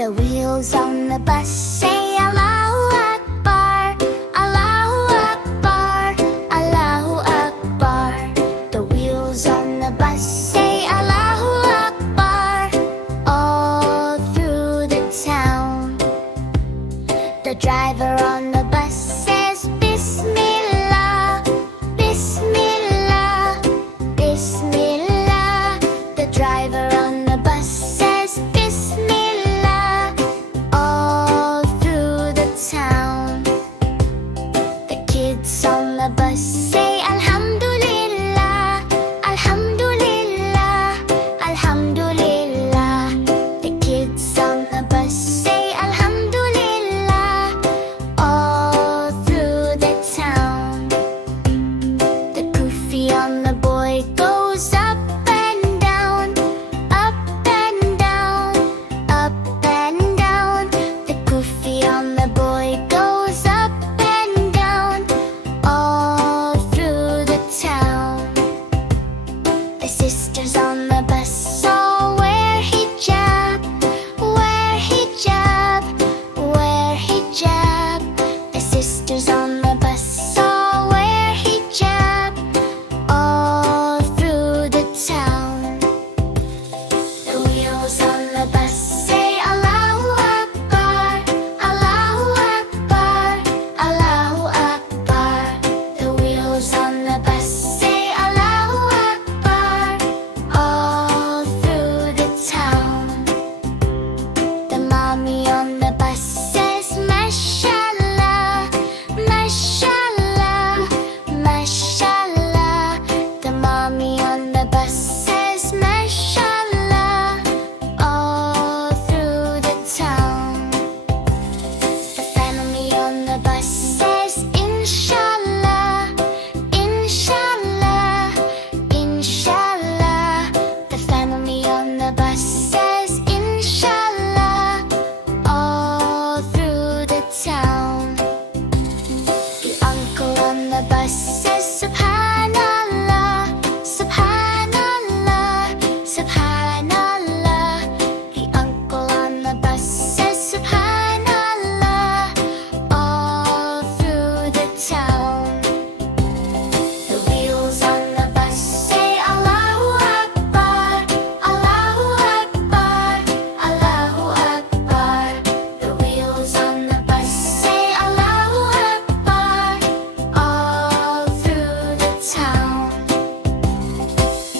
The wheels on the bus say Allahu Akbar, Allahu Akbar, Allahu Akbar. The wheels on the bus say Allahu Akbar, all through the town. The driver on the bus says Bismillah, Bismillah, Bismillah. The driver on the bus says Bismillah, all through the town. The kids on the bus say Alhamdulillah, Alhamdulillah, Alhamdulillah. The kids on the bus say Alhamdulillah, all through the town. The kufi on the boy goes up and down, up and down, up and down. The kufi on the boy goes up and down, all through the town. The sisters on the bus all wear hijab, wear hijab, wear hijab. The sisters on the bus all wear hijab, all through the town. The wheels on the bus say Allahu Akbar, Allahu Akbar, Allahu Akbar. The wheels on the bus say Allahu Akbar, all through the town. The mommy on